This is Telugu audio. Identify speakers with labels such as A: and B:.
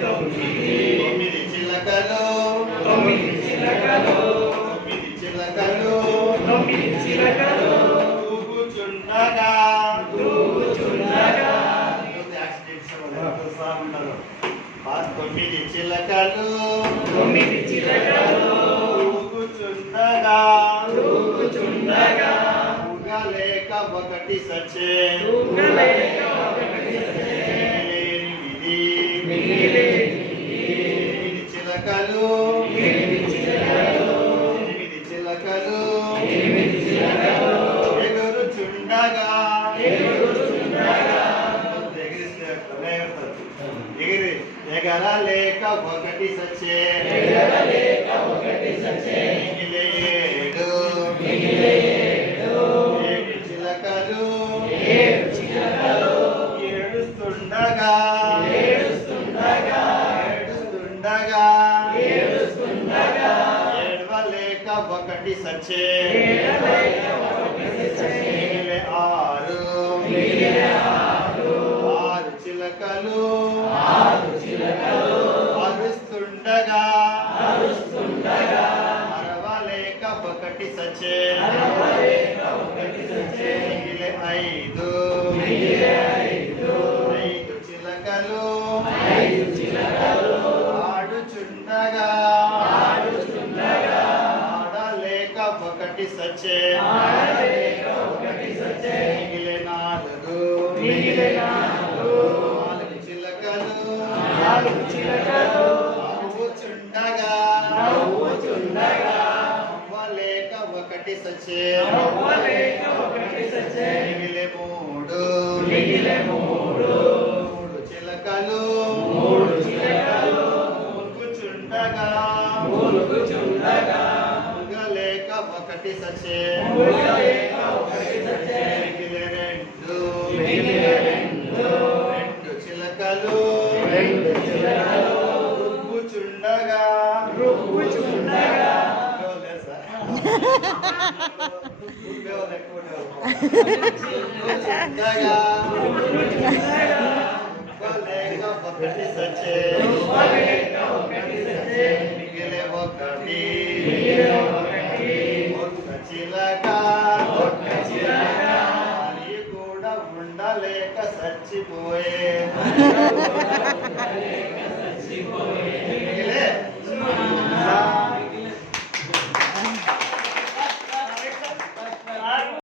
A: తొమ్మిది చిలకలు
B: తొమ్మిది చిలకలు
A: తొమ్మిది చిలకలు
B: తొమ్మిది చిలకలు
A: ఉంటారు? ఆ తొమ్మిది చిలకలు
B: తొమ్మిది చిలకలు
A: తూగుచుండగా
B: తూగుచుండగా
A: ఉగలేక ఒకటి సచ్చే. చిలకలు.
B: ఎనిమిది చిలకలు.
A: ఎగురు చుండగా. ఎగిరి ఎగర లేక ఒకటి సచ్చే.
B: ఒకటి సచ్చే.
A: ఆరు.
B: ఆరు
A: చిలకలు. అరుస్తుండగా. అరవలేక ఒకటి సచ్చే. ఐదు. సచ్చే.
B: ఆడలేక ఒకటి సచ్చే
A: మిగిలే నాలుగు
B: మిగిలి నాలుగు
A: నాలుగు చిలకలు.
B: నాలుగు చిలకలు.
A: నవ్వుచుండగా.
B: నవ్వుచుండగా.
A: నవ్వలేక ఒకటి సచ్చే.
B: నవ్వలేక ఒకటి సచ్చే.
A: మిగిలే మూడు.
B: మిగిలి మూడు.
A: మూడు చిలకలు. ఒకటి మిగిలే రెండు
B: రెండు
A: చిలకలు.
B: రెండు చిలకలు
A: ముగ్గుచుండగా ముగ్గలేక ఒకటి సచ్చే చిలక అది కూడా ఉండలేక చచ్చిపోయే